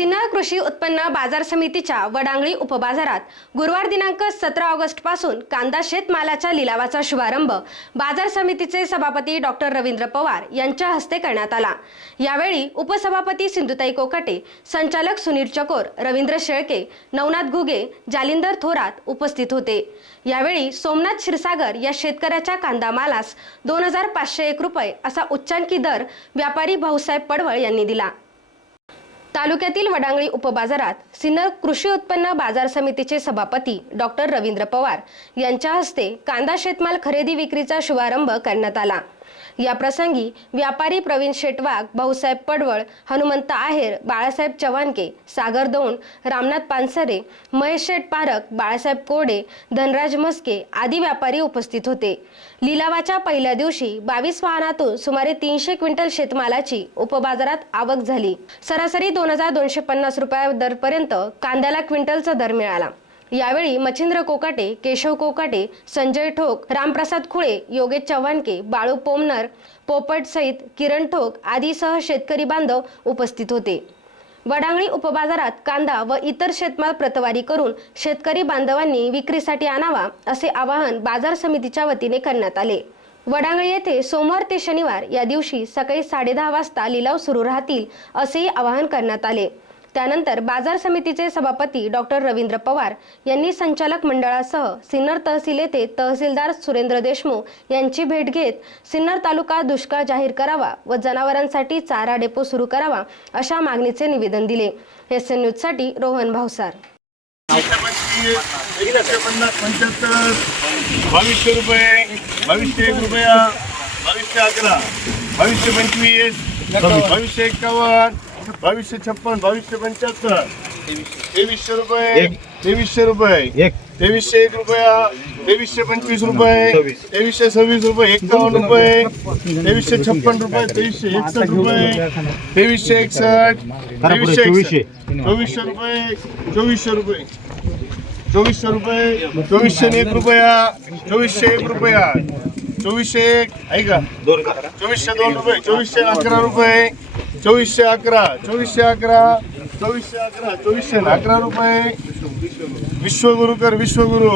सिन्हा कृषी उत्पन्न बाजार समितीच्या वडांगळी उपबाजारात गुरुवार दिनांक सतरा ऑगस्टपासून कांदा शेतमालाच्या लिलावाचा शुभारंभ बाजार समितीचे सभापती डॉक्टर रवींद्र पवार यांच्या हस्ते करण्यात आला. यावेळी उपसभापती सिंधुताई कोकाटे संचालक सुनील चकोर रवींद्र शेळके नवनाथ घुगे जालिंदर थोरात उपस्थित होते. यावेळी सोमनाथ क्षीरसागर या शेतकऱ्याच्या कांदा मालास दोन हजार पाचशे एक रुपये असा उच्चांकी दर व्यापारी भाऊसाहेब पडवळ यांनी दिला. तालुक्यातील वडांगळी उपबाजारात सिन्नर कृषी उत्पन्न बाजार समितीचे सभापती डॉक्टर रवींद्र पवार यांच्या हस्ते कांदा शेतमाल खरेदी विक्रीचा शुभारंभ करण्यात आला. या प्रसंगी व्यापारी प्रवीण शेटवाग भाऊसाहेब पडवळ हनुमंत आहेर बाळासाहेब चव्हाणके सागर दौंड रामनाथ पानसरे महेश शेठ पारक बाळासाहेब कोडे धनराज मस्के आदी व्यापारी उपस्थित होते. लिलावाच्या पहिल्या दिवशी बावीस वाहनातून सुमारे तीनशे क्विंटल शेतमालाची उपबाजारात आवक झाली. सरासरी दोन हजार दोनशे पन्नास रुपया दरपर्यंत कांद्याला क्विंटलचा दर मिळाला. यावेळी मच्छिंद्र कोकाटे केशव कोकाटे संजय ठोक रामप्रसाद खुळे योगेश चव्हाणके बाळू पोमनर पोपट सहित किरण ठोक आदीसह शेतकरी बांधव उपस्थित होते. वडांगळी उपबाजारात कांदा व इतर शेतमाल प्रतवारी करून शेतकरी बांधवांनी विक्रीसाठी आणावा असे आवाहन बाजार समितीच्या वतीने करण्यात आले. वडांगळी येथे सोमवार ते शनिवार या दिवशी सकाळी साडेदहा वाजता लिलाव सुरू राहतील असेही आवाहन करण्यात आले. त्यानंतर बाजार समितीचे सभापती डॉक्टर रवींद्र पवार यांनी संचालक मंडळासह सिन्नर तहसील येथे तहसीलदार सुरेंद्र देशमुख यांची भेट घेत सिन्नर तालुका दुष्काळ जाहीर करावा व जनावरांसाठी चारा डेपो सुरू करावा अशा मागणीचे निवेदन दिले. एस एन न्यूजसाठी रोहन भावसार बावीसशे रुपये बावीसशे एक रुपया बावीसशे अकरा बावीसशे पंचवीस बावीसशे एक्कावन्न बावीसशे छप्पन बावीसशे पंच्याहत्तर. तेवीसशे रुपये तेवीसशे रुपये. तेवीसशे एक रुपया तेवीसशे पंचवीस रुपये तेवीसशे सव्वीस रुपये एक्कावन्न रुपये तेवीसशे छप्पन रुपये तेवीसशे एकसष्ट रुपये तेवीसशे एकसष्ट तेवीसशे एकसष्ट. चोवीसशे. रुपये चोवीसशे रुपये. चोवीसशे रुपये चोवीसशे एक रुपया चोवीसशे एक रुपया. चोवीसशे एक ऐका. चोवीसशे दोन रुपये चोवीसशे अकरा रुपये चोवीसशे अकरा चोवीसशे अकरा चोवीसशे अकरा चोवीसशे अकरा रुपये विश्वगुरुकर विश्वगुरु